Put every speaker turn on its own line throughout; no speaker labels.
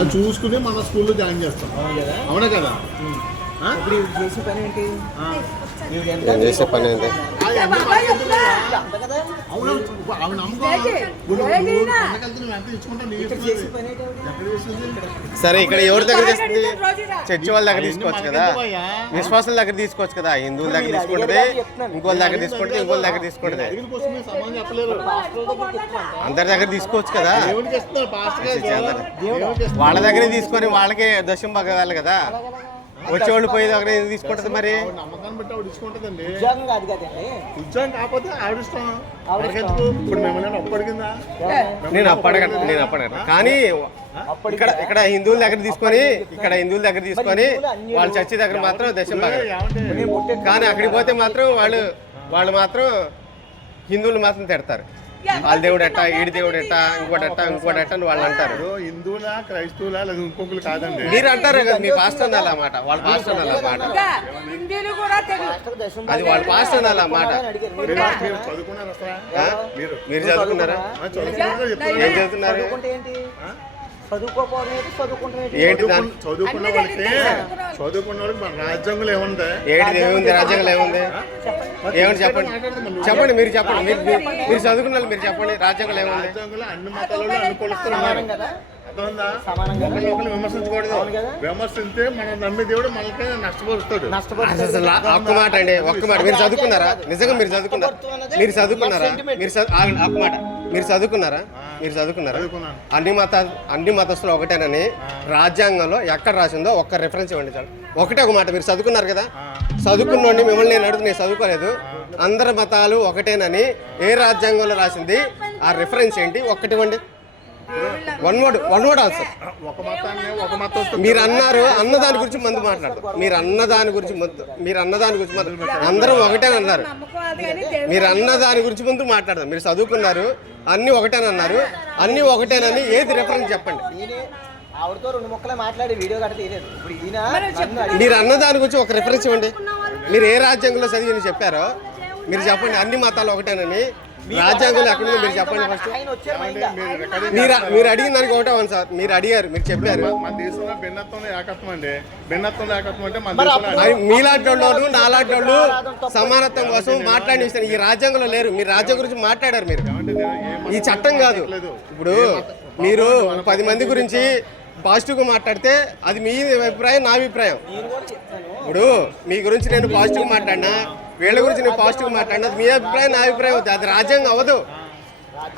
అది చూసుకుని మన స్కూల్లో జాయిన్ చేస్తాం.
అవును కదా? చేసే పని ఏంటి
నేను చేసే పని? సరే ఇక్కడ ఎవరి దగ్గర చేస్తుంది చర్చి వాళ్ళ దగ్గర తీసుకోవచ్చు కదా? విశ్వాసుల దగ్గర తీసుకోవచ్చు కదా హిందువుల దగ్గర తీసుకుంటే
చెప్తున్నాను.
ఇంకోళ్ళ దగ్గర తీసుకుంటే ఇంకోళ్ళ దగ్గర తీసుకుంటే
చెప్తామంటే
అందరి దగ్గర తీసుకోవచ్చు కదా. వాళ్ళ దగ్గరే తీసుకొని వాళ్ళకే దశం పగవాలి కదా వచ్చేవాళ్ళు పోయే దగ్గర ఎందుకు తీసుకుంటుంది మరి?
ఆవిడ నమ్మకాన్ని బట్టి ఆవిడ ఇచ్చుకుంటుందండి.
ఉద్యోగం కాదు కదండి.
ఉద్యోగం కాకపోతే ఆవిడ ఇష్టం? ఇప్పుడు మిమ్మల్ని
నేను అప్పడగను నేను అప్పడగను కానీ ఇక్కడ ఇక్కడ హిందువుల దగ్గర తీసుకొని ఇక్కడ హిందువుల దగ్గర తీసుకొని వాళ్ళ చర్చి దగ్గర మాత్రం దశం కానీ అక్కడికి పోతే మాత్రం వాళ్ళు వాళ్ళు మాత్రం హిందువులు మాత్రం తిడతారు. వాళ్ళ దేవుడు ఎట్ట ఈడి దేవుడు ఎట్ట ఇంకోటి ఎట్ట ఇంకోటి ఎట్ట అని వాళ్ళు అంటారు.
హిందువులా క్రైస్తవులా లేదా ఇంకొకరు కాదండి.
మీరు అంటారు కదా మీ పాస్టర్ అనాలి అన్నమాట వాళ్ళ పాస్టర్ అనాలి అన్నమాట అది వాళ్ళ పాస్టర్ అనాలి అన్నమాట
మీరు
మీరు
మీరు చదువుకున్నారు మీరు.
చదువుకున్నారా?
ఏంటి
దాని
చదువుకున్న వాళ్ళకి చదువుకున్న వాళ్ళకి మన రాజ్యాంగంలో ఏముంది?
ఏంటి ఏముంది? రాజ్యాంగంలో ఏముంది? ఏముంది చెప్పండి? చెప్పండి మీరు చెప్పండి. మీరు మీరు- మీరు చదువుకున్న వాళ్ళు మీరు చెప్పండి. రాజ్యాంగంలో ఏముంది?
రాజ్యాంగంలో అన్ని మతాలలో అన్ని కులస్తులు ఉన్నారు
కదా?
అర్థమైందా?
సమానంగా
ఒకరిని ఒకరు విమర్శించకూడదు? విమర్శిస్తే మనం నమ్మే దేవుడు మనకే నష్టపరుస్తాడు.
అసలు ఒక్క మాట అండి. ఒక్క మాట. మీరు చదువుకున్నారా? నిజంగా మీరు చదువుకున్నారా? మీరు చదువుకున్నారా? మీరు చదువు- ఆగండి, ఒక్క మాట. మీరు చదువుకున్నారా? మీరు చదువుకున్నారా? అన్ని మత అన్ని మతస్థులు ఒకటేనని రాజ్యాంగంలో ఎక్కడ రాసిందో ఒక్క రెఫరెన్స్ ఇవ్వండి చాలు. ఒకటే ఒక మాట మీరు చదువుకున్నారు కదా? చదువుకున్నోండి మిమ్మల్ని నేను అడుగు నేను చదువుకోలేదు. అందరి మతాలు ఒకటేనని ఏ రాజ్యాంగంలో రాసింది? ఆ రెఫరెన్స్ ఏంటి? ఒక్కటి ఇవ్వండి. One word one word answer
ఒక మతం
మీరు అన్నారు అన్నదాని గురించి మందు మాట్లాడదు మీరు అన్నదాని గురించి మందు మీరు అన్నదాని గురించి మందు. అందరం ఒకటే అన్నారు. మీరు అన్నదాని గురించి ముందు మాట్లాడదాం మీరు చదువుకున్నారు అన్ని ఒకటేనన్నారు అన్ని ఒకటేనని ఏది రెఫరెన్స్ చెప్పండి.
ఆవిడతో రెండు ముక్కలే మాట్లాడి వీడియో ఇప్పుడు ఈయన
మీరు అన్నదాని గురించి ఒక రెఫరెన్స్ ఇవ్వండి. మీరు ఏ రాజ్యాంగంలో చదివి చెప్పారో మీరు చెప్పండి. అన్ని మతాలు ఒకటేనని రాజ్యాంగంలో ఎక్కడుందో మీరు చెప్పండి ఫస్ట్. మీరు మీరు అడిగిన దానికి ఒకటే అవును సార్. మీరు అడిగారు మీరు చెప్పారు.
మన దేశంలో భిన్నత్వంలో ఏకత్వం అండి. భిన్నత్వంలో ఏకత్వం అంటే మన
మీలాంటి వాళ్ళు నాలాంటి వాళ్ళు సమానత్వం కోసం మాట్లాడి ఇస్తారు ఈ రాజ్యాంగంలో లేరు. మీరు రాజ్యం గురించి మాట్లాడారు మీరు. ఈ చట్టం కాదు. ఇప్పుడు మీరు పది మంది గురించి పాజిటివ్గా మాట్లాడితే అది మీ అభిప్రాయం నా అభిప్రాయం. ఇప్పుడు మీ గురించి నేను పాజిటివ్ మాట్లాడినా వీళ్ళ గురించి నేను పాజిటివ్ మాట్లాడినా మీ అభిప్రాయం నా అభిప్రాయం అవుతుంది అది రాజ్యాంగం అవ్వదు.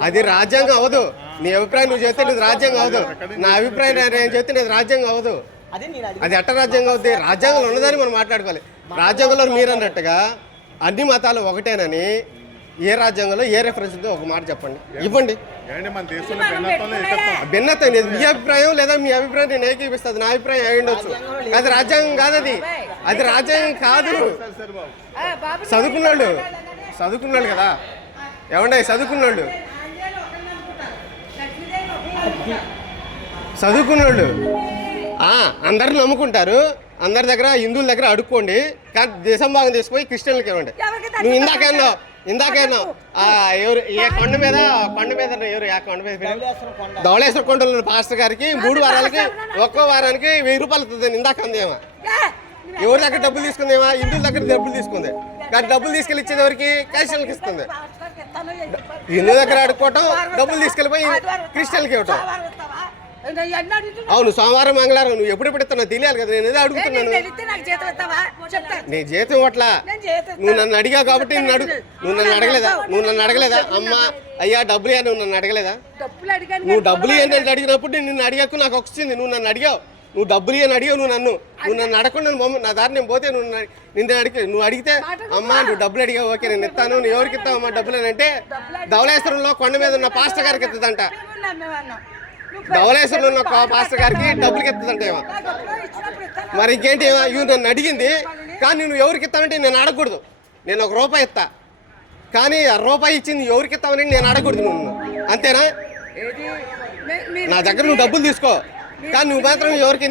అది రాజ్యాంగం అవ్వదు. నీ అభిప్రాయం నువ్వు చెప్తే నీది రాజ్యాంగం అవ్వదు. నా అభిప్రాయం నేను చెప్తే నీది రాజ్యాంగం అవ్వదు.
అదే
ఎట్ట రాజ్యాంగం అవుద్ది? రాజ్యాంగంలో ఉన్నదని మనం మాట్లాడుకోవాలి. రాజ్యాంగంలో మీరు అన్నట్టుగా అన్ని మతాలు ఒకటేనని ఏ రాజ్యాంగంలో ఏ రెఫరెన్స్ ఉందో ఒక మాట చెప్పండి. ఇవ్వండి. భిన్నత మీ అభిప్రాయం లేదా మీ అభిప్రాయం నేను ఏకీపిస్తుంది నా అభిప్రాయం అయి ఉండొచ్చు. అది రాజ్యాంగం కాదు అది. అది రాజ్యాంగం కాదు.
సరే సరే బాబు.
ఆ, బాబు
చదువుకున్నాడు. చదువుకున్నాడు కదా. ఏమండే చదువుకున్నాడు. చదువుకున్నాడు. ఆ, అందరు నమ్ముకుంటారు. అందరి దగ్గర హిందువుల దగ్గర అడుక్కోండి. కానీ దేశం భాగం తీసుకుపోయి క్రిస్టియన్లకి ఇవ్వండి. నువ్వు ఇందాకేనో ఇందాకేనో? ఆ, ఎవరు ఏ కొండ మీద కొండ మీద ఎవరు ఆ కొండ మీద పేరు?
ధవళేశ్వరం కొండ
ధవళేశ్వర కొండలో పాస్టర్ గారికి మూడు వారాలకి ఒక్కో వారానికి వెయ్యి రూపాయలు అవుతుంది ఇందాక అందేమా? ఎవరి దగ్గర డబ్బులు తీసుకుందేమా? హిందువుల దగ్గర డబ్బులు తీసుకుంది. కానీ డబ్బులు తీసుకెళ్ళి ఇచ్చేది ఎవరికి? క్రైస్టియన్కి ఇస్తుంది. హిందూ దగ్గర అడుక్కోవటం డబ్బులు తీసుకెళ్ళిపోయి క్రిస్టియన్కి ఇవ్వటం. అవును సోమవారం మంగళవారం నువ్వు ఎప్పుడు పెడుతున్నావు తెలియాలి కదా నేను ఏదో అడుగుతున్నాను.
నాకు జీతం
ఇవ్వట్లా
నేను
నువ్వు నన్ను అడిగావు కాబట్టి నేను అడుగు. నువ్వు నన్ను అడగలేదా? నువ్వు నన్ను అడగలేదా? అమ్మా అయ్యా డబ్బులు నువ్వు నన్ను అడగలేదా? నువ్వు డబ్బులు ఏంటంటే అడిగినప్పుడు నేను నిన్ను అడిగాకు నాకు వచ్చింది నువ్వు నన్ను అడిగావు. నువ్వు డబ్బులు ఇయ్యని అడిగావు నువ్వు నన్ను. నువ్వు నన్ను అడగకుండా నేను బొమ్మ- నా దారి నేను పోతే నువ్వు నన్ను- నిన్ను అడిగి నువ్వు అడిగితే అమ్మా నువ్వు డబ్బులు అడిగావు ఓకే నేను ఇస్తాను నువ్వు ఎవరికి ఇస్తావు అమ్మా డబ్బులు అని అంటే ధవళేశ్వరంలో కొండ మీద ఉన్న పాస్టర్ గారికి ఇస్తుందంట ధవళేశ్వరంలో ఉన్న పాస్టర్ గారికి డబ్బులకి ఇస్తుందంట మరి ఇంకేంటి ఇవి నన్ను అడిగింది. కానీ నువ్వు ఎవరికి ఇస్తానంటే నేను అడగకూడదు. నేను ఒక రూపాయి ఇస్తా. కానీ ఆ రూపాయి ఇచ్చింది ఎవరికి ఇస్తామని నేను అడగకూడదు నువ్వు. అంతేనా? నా దగ్గర నువ్వు డబ్బులు తీసుకో. కానీ నువ్వు మాత్రం ఎవరికి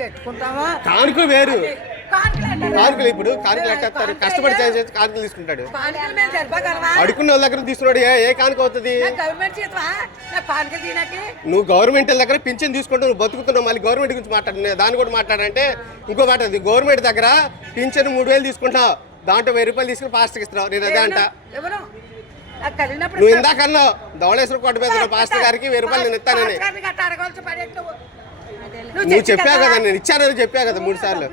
పెట్టుకుంటామో.
కానుక వేరు.
కానుకలు
ఇప్పుడు ఎట్టేస్తారు కష్టపడి చేసి కానుకలు తీసుకుంటాడు. అడుకున్న వాళ్ళ దగ్గర తీసుకున్నాడు ఏ ఏ కానుక అవుతుంది? నువ్వు గవర్నమెంట్ దగ్గర పింఛన్ తీసుకుంటూ నువ్వు బతుకుతున్నావు మళ్ళీ గవర్నమెంట్ గురించి మాట్లాడు నేను దాన్ని కూడా మాట్లాడంటే ఇంకో మాట అది గవర్నమెంట్ దగ్గర పింఛన్ మూడు వేలు తీసుకుంటావు దాంట్లో వెయ్యి రూపాయలు తీసుకుని పాస్టర్కి ఇస్తున్నావు నేను అదే అంట. నువ్వు ఇందాక అన్నావు ధవళేశ్వర కోట మీద పాస్టర్ గారికి వెయ్యి రూపాయలు నేను ఇస్తానని.
నువ్వు.
చెప్పావు
కదా?
నేను ఇచ్చానని చెప్పావు కదా మూడు సార్లు.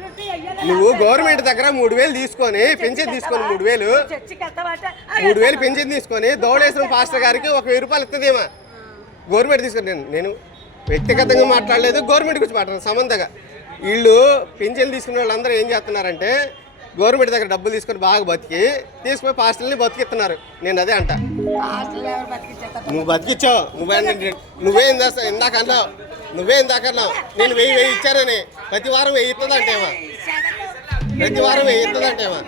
నువ్వు గవర్నమెంట్ దగ్గర మూడు వేలు తీసుకొని పెన్షన్ తీసుకొని మూడు వేలు. మూడు వేలు పెన్షన్ తీసుకొని ధవళేశ్వరం పాస్టర్ గారికి ఒక వెయ్యి రూపాయలు ఇస్తుందేమా గవర్నమెంట్ తీసుకొని నేను నేను వ్యక్తిగతంగా మాట్లాడలేదు గవర్నమెంట్ గురించి మాట్లాడలేదు సంబంధంగా. వీళ్ళు పెన్షన్ తీసుకున్న వాళ్ళందరూ ఏం చేస్తున్నారంటే గవర్నమెంట్ దగ్గర డబ్బులు తీసుకొని బాగా బతికి తీసుకుపోయి పాస్టర్ని బతికిస్తున్నారు. నేను అదే అంట? నువ్వు బతికిచ్చావు. నువ్వే నువ్వే ఇందాక ఇందాక అన్నావు. నువ్వే ఇందాక నేను వెయ్యి వెయ్యి ఇచ్చానని. ప్రతి వారం వెయ్యి ఇస్తుందంటేమా? ప్రతి వారం వెయ్యి ఇస్తుందంటేమా?